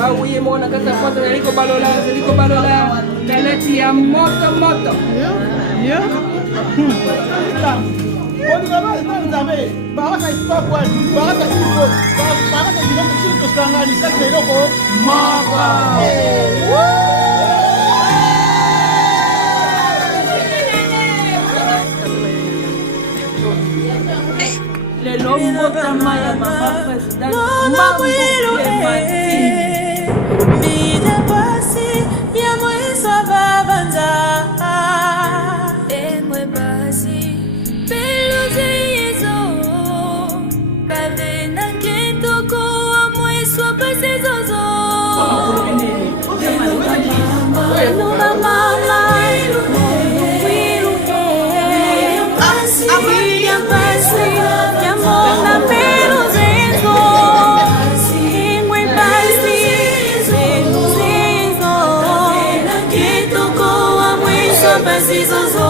Ah oui, mon kata foto liko balola. Peleti ya moto. Yeah. Le Mbotama ya Maman Presidente Mambu Clementine. Vida basi ya mweso babanza. Emwe basi peluze yezo. Kavena ketoko wa mweso basi zozo. Numa mama ya basi ya mona peluze yezo. Emwe basi Basi zozo.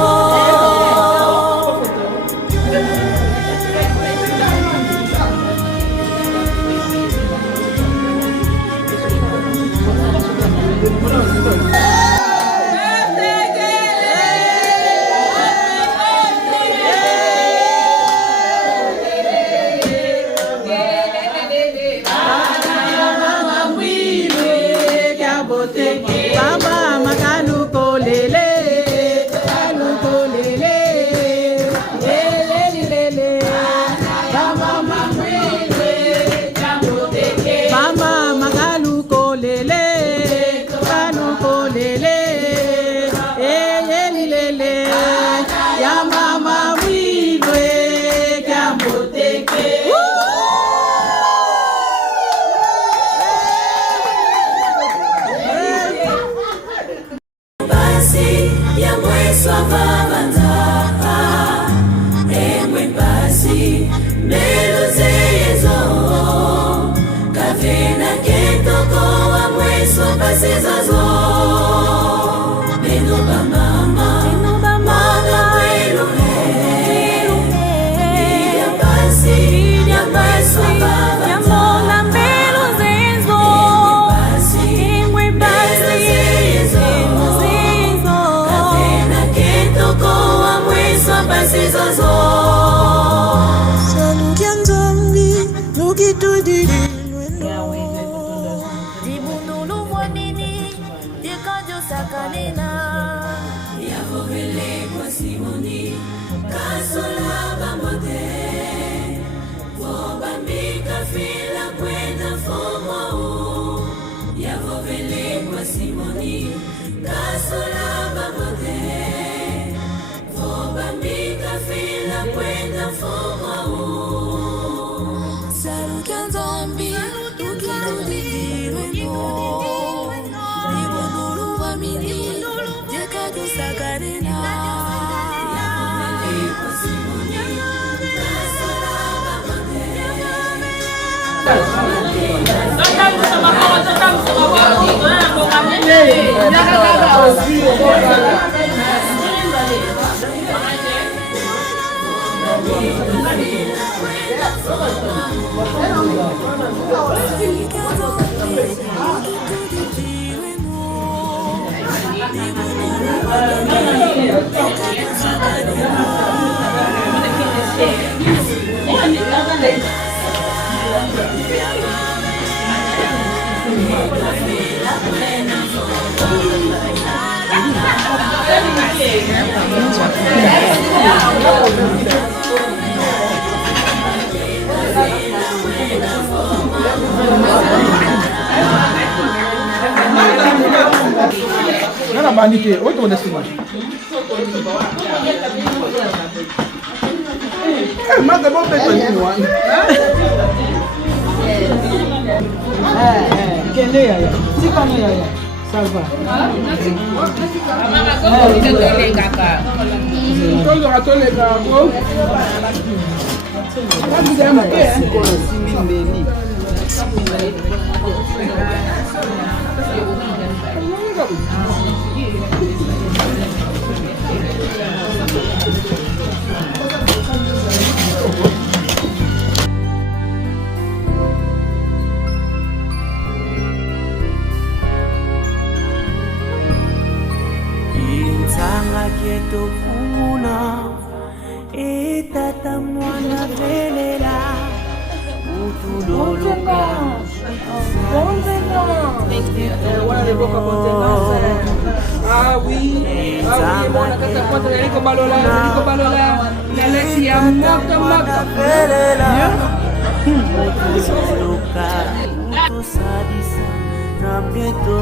Nana bandike, oito decima. Mas é bom peitoninho, né? Quem é aí? Se como é aí? Salva. Mama como que te lega cá? Todo gato lega go. Vamos ver mais. kitofuna etata mwana velela utuloloka Ah oui, mwana kata kwanza yaliko balola naleti ya moka utuloloka utusadisa na mbeto.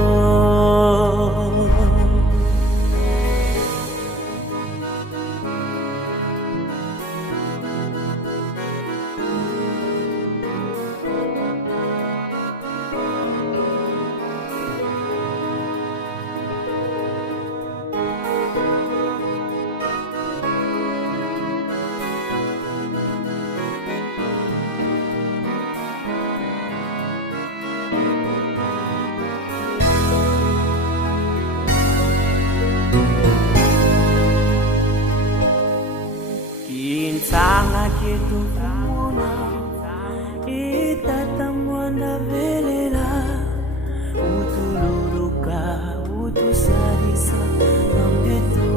Kinsanga kitufuna itata mwana velela utuluruka utusadisa nambeto.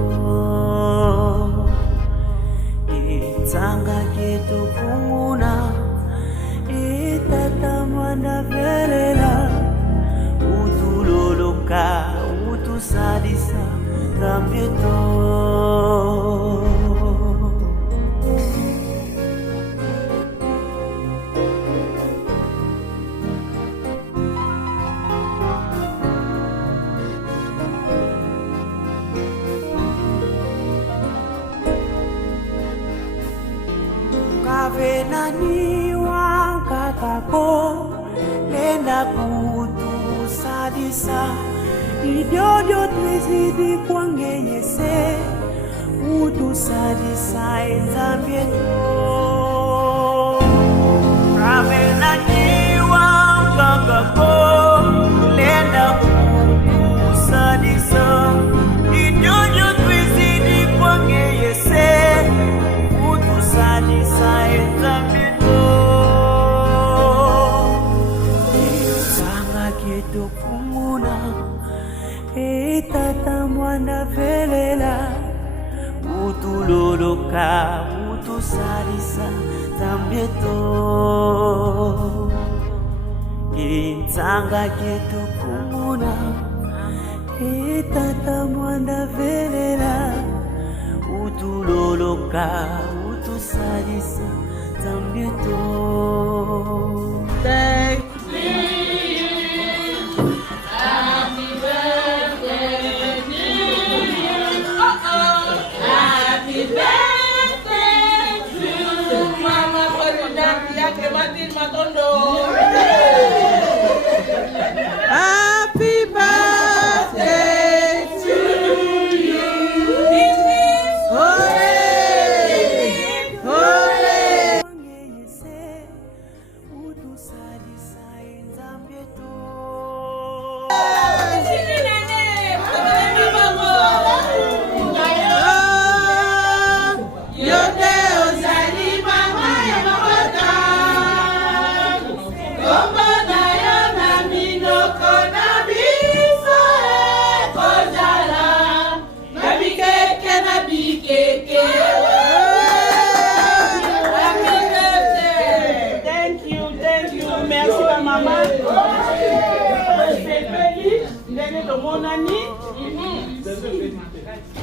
Kinsanga kitufuna itata mwana velela utuluruka utusadisa nambeto. Kavenani wankakako lenda kutusadisa idiodio twizidi kwangenyese utusadisa enzambieto. Kavenani wankakako lenda kutusadisa idiodio twizidi kwangenyese utusadisa enzambieto. Sanga kitofuna etata mwana velela utuloloka utusadisa tambieto. Kinsanga kitofuna etata mwana velela utuloloka utusadisa tambieto. Clementine Matondo. Happy birthday to you. Ole, ole. Yote ozali mama ya mabota. Kombo na yo na minoko na biso kozala. Na bikeke na bikeke. Thank you. Merci ma maman. Ndenge tomonani.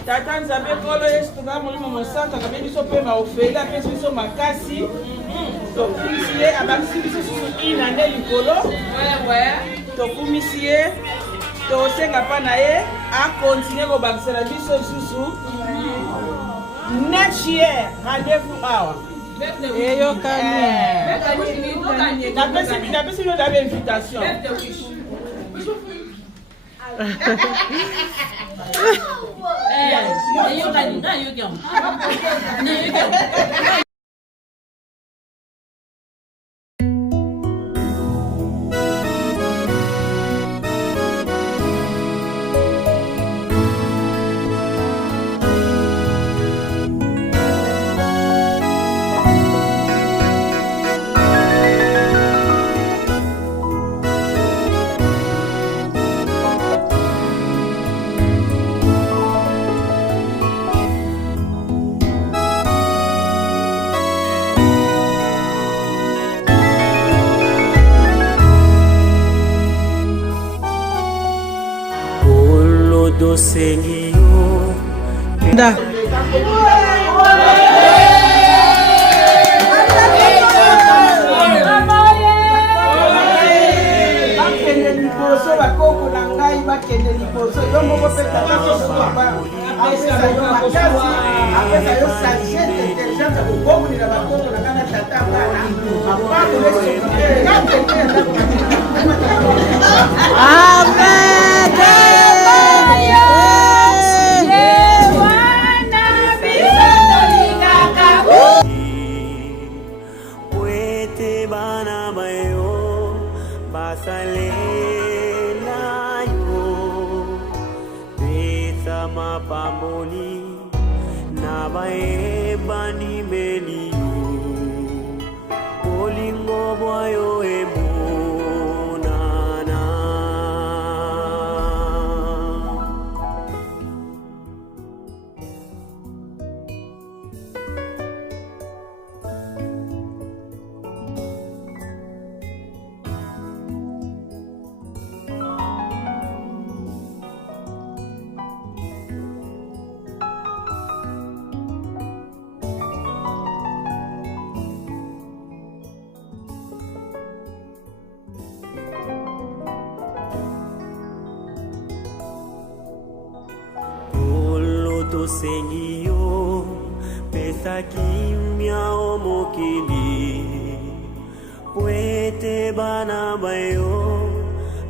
Tata nzambe kolo yesu tuka molimo mosaka kabe biso pe ba ofela pe biso makasi. Tokumisi ye abakisi biso susu ina nde likolo. Tokumisi ye tosenga pa na ye akontinue kobakisela biso susu. Next year, rendez-vous awa. Napesi yo dabe invitation. tosengiyo nda bakoko na ngai bakende liboso yo moko mpe tata papa apesa yo makasi apesa yo sagesse intelligence kokomonela bakoko na ngai na tata bana Wete bana bayo basalela yo pesa mapamboli na baebani meli yo olingo bwayo ebonana tosengiyo pesa kimya omokili wete bana bayo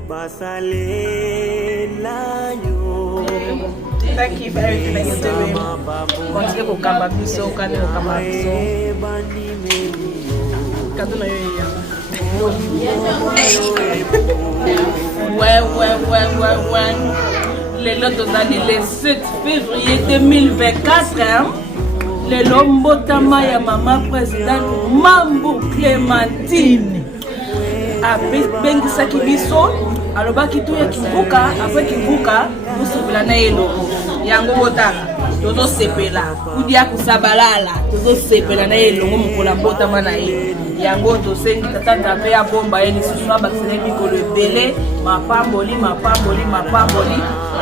basalela yo. Thank you for everything that you're doing. Continue to come back so can you come back so well. Lelo tozali le 7 février 2024. Lelo Mbotama ya Maman Presidente Mambu Clementine abengisaki biso alobaki tu ya kivuka après kivuka musepela na eloko yango botaka tozosepela kudia kusabalala tozosepela na elongo mokola Mbotama na ye yango tosengi tata pe ya bomba ye lisusu abakisele mikolo ebele mapamboli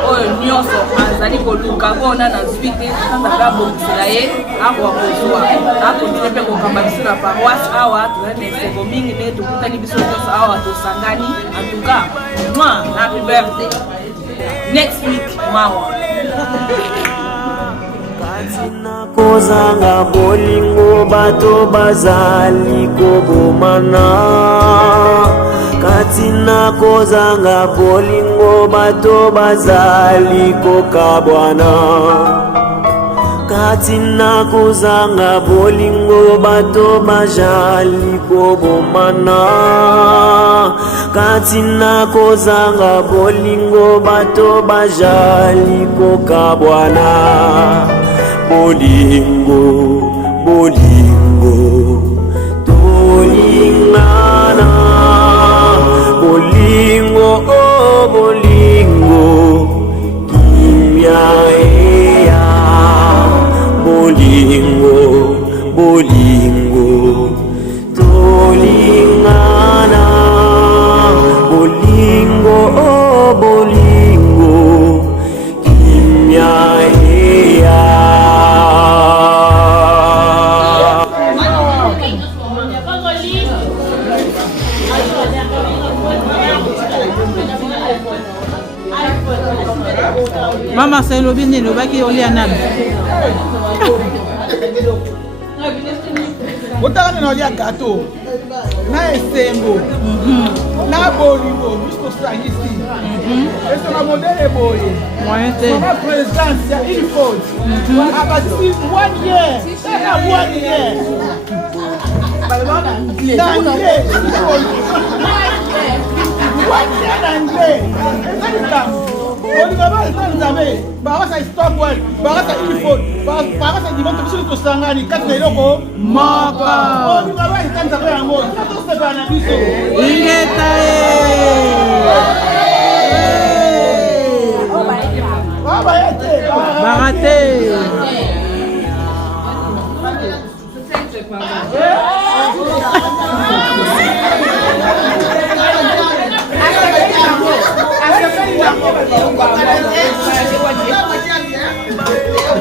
oyo nyonso azali koluka bona na zwite tata abongisela ye awa kozwa akontine mpe kokamba biso na paroisse awa tozali na esengo mingi nde tokutani biso nyonso awa tosangani antuka happy birthday next week Maman. Katina kozanga bolingo bato bazali kobomana Katina kozanga bolingo bato bazali kokabwana Katina kozanga bolingo bato bazali kobomana Katina kozanga bolingo bato bazali kokabwana Bolingo tolingana bolingo oh bolingo kimya eya bolingo tolingana bolingo oh bolingo kimya eya. Mama c'est le bini le baki oli anam. Otaka na olia gâteau. Na esengo. Na bolingo jusqu'au sangisi. Et c'est la modèle boye. Maman Presidente ya il faut. Abati 1 year. C'est 1 year. Barasa stop well, barasa ilifon, barasa dimanche biso tosangani kati na eloko moko. Oni baba itanza kwa yango, to seba na biso. Ingeta Baba yete, barate.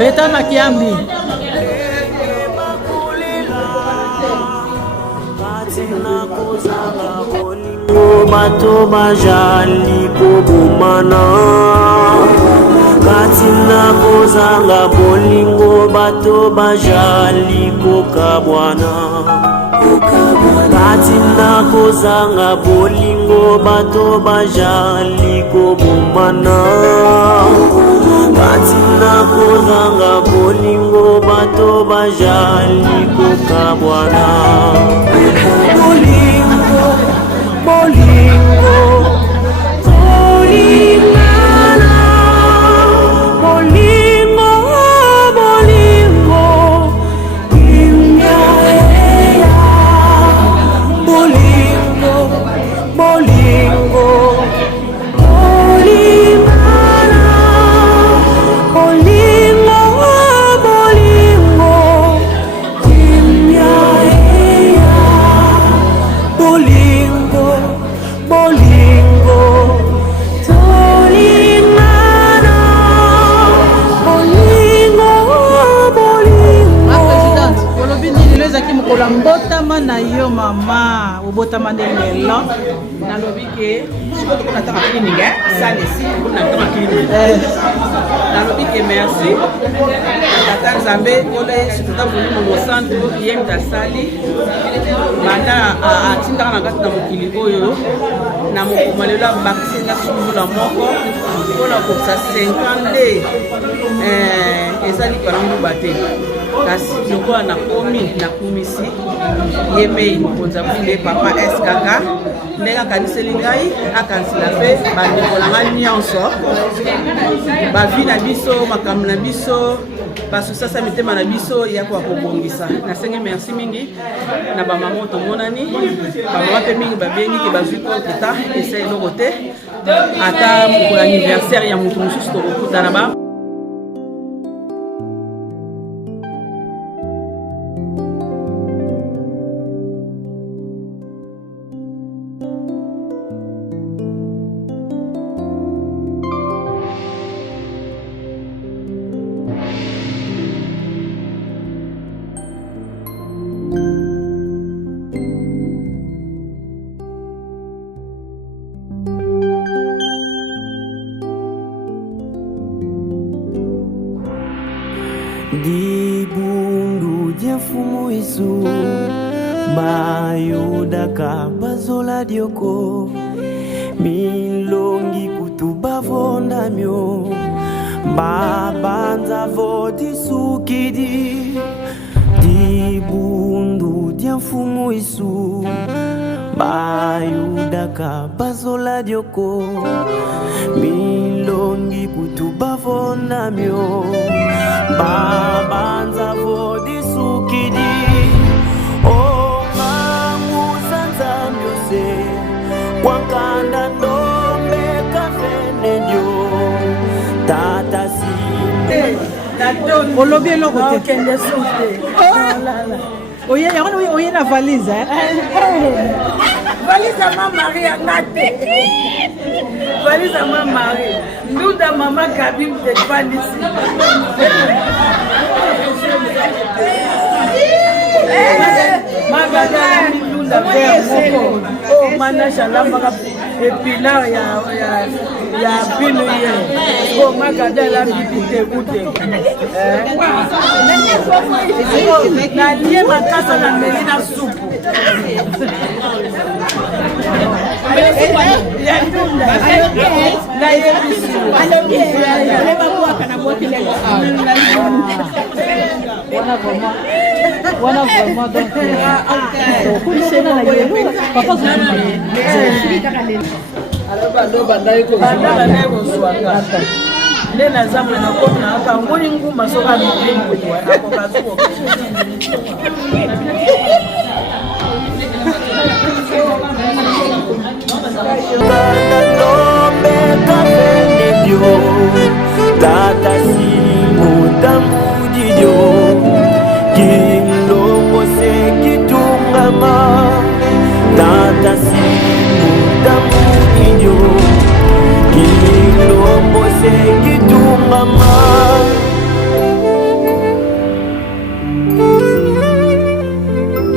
Beta Makiambi. Bato bajali kobumana katina kozanga bolingo bato bajali kokabwana katina kozanga bolingo bato bajali kobumana katina kozanga bolingo bato bajali kokabwana bolingo bolingo bolingana bolingo bolingo imyaeya bolingo bolingo bolingana bolingo bolingo imyaeya bolingo bolingo tolingana bolingo bolingo. Presidente, olobi nini leza ki mokolo mbotama na yo mama obotama ndenge lelo nalobi ke sikoyo tokona ntaka clinique salesi tokona ntaka clinique nalobi ke merci tata nzambe ole sikota molimo mosantu yembi asali banda atindaka na kati na mokili oyo na mokoma lelo abakisinga sumbula moko mpona kokisa 50 nde ezali kala nguba te kasi lokola nakumisi ye mei mokonzi abwinde papa eskaka ndenge akaniseli ngai akanisela mpe bandeko na ngai nyonso bavi na biso makambo na biso basosasa mitema na biso yakoya kobongisa nasenge merci mingi na bamama tomonani bamama mpe mingi babengi ke bazwi contre ta esa eloko te ata mokolo anniversaire ya moto mosusu tokokutana ba Dibundu diafumu isu Mayudaka bazola dioko Milongi kutuba vonda myo Babanza vodi sukidi Dibundu diafumu isu Mayudaka bazola dioko Milongi kutuba vonda myo Babanza vodi sukidi O mangu sanza myose Wakanda ndombe kafene nyo Tata sinde olobi eloko te okende sute oye na valise valise à ma Marie à Nate. Valise à ma Marie. Nous, dans maman cabine, c'est pas ici. Ma bagage, nous, nous, oh, manage la et puis là, il y a pile hier. Oh, ma gada la bibite goûte. Na lié ma casse à la mérina soupe. Wana vraiment donc nde naza mwena kona akangoli nguma soka milimbu akokazuo Tata simu tamudiyo Kilongo sekitungama Tata simu tamudiyo Kilongo sekitungama